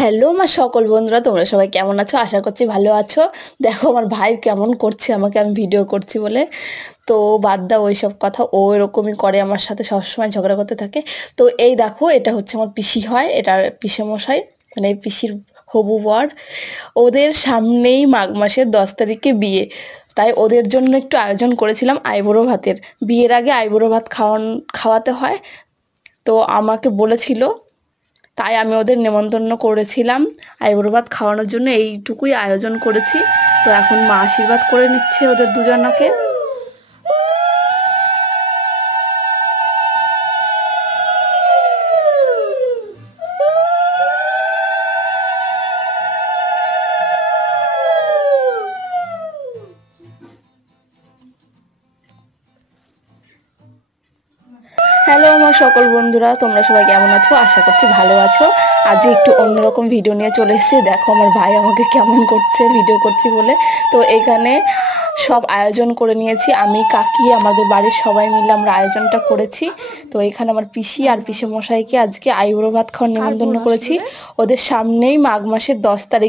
Hello আমার সকল বন্ধুরা, তোমরা সবাই কেমন আছো? আশা করছি ভালো আছো। দেখো আমার ভাই কেমন করছে আমাকে, আমি ভিডিও করছি বলে। তো বাদ দাও ওইসব কথা, ও এরকমই করে আমার সাথে, সবসময় ঝগড়া করতে থাকে। তো এই দেখো, এটা হচ্ছে আমার পিসি হয়, এটা পিসেমশাই, মানে পিসির হবু বর। ওদের সামনেই মাঘ মাসের 10 তারিখে বিয়ে, তাই ওদের জন্য একটু আয়োজন করেছিলাম আইবুড়ো ভাতের। বিয়ের আগে আইবুড়ো ভাত খাওয়াতে হয়, তো আমাকে বলেছিল, তাই আমি ওদের নেমন্তন্ন করেছিলাম আইবুড়ো ভাত খাওয়ানোর জন্য। এইটুকুই আয়োজন করেছি। তো এখন মা আশীর্বাদ করে নিচ্ছে ওদের দুজনকে। হ্যালো আমার সকল বন্ধুরা, তোমরা সবাই কেমন আছো? আশা করছি ভালো আছো। আজ একটু অন্যরকম ভিডিও নিয়ে চলে এসেছি। দেখো আমার ভাই আমাকে কেমন করছে ভিডিও করছি বলে। তো এখানে সব আয়োজন করে নিয়েছি, আমি কাকি আমাদের বাড়ির সবাই মিলে আমরা আয়োজনটা করেছি। তো এখানে আমার পিসি আর পিসে মশাইকে আজকে আইবুড়ো ভাত খাওয়ার নেমন্তন্ন করেছি ওদের সামনেই মাঘ মাসের 10 তারিখ।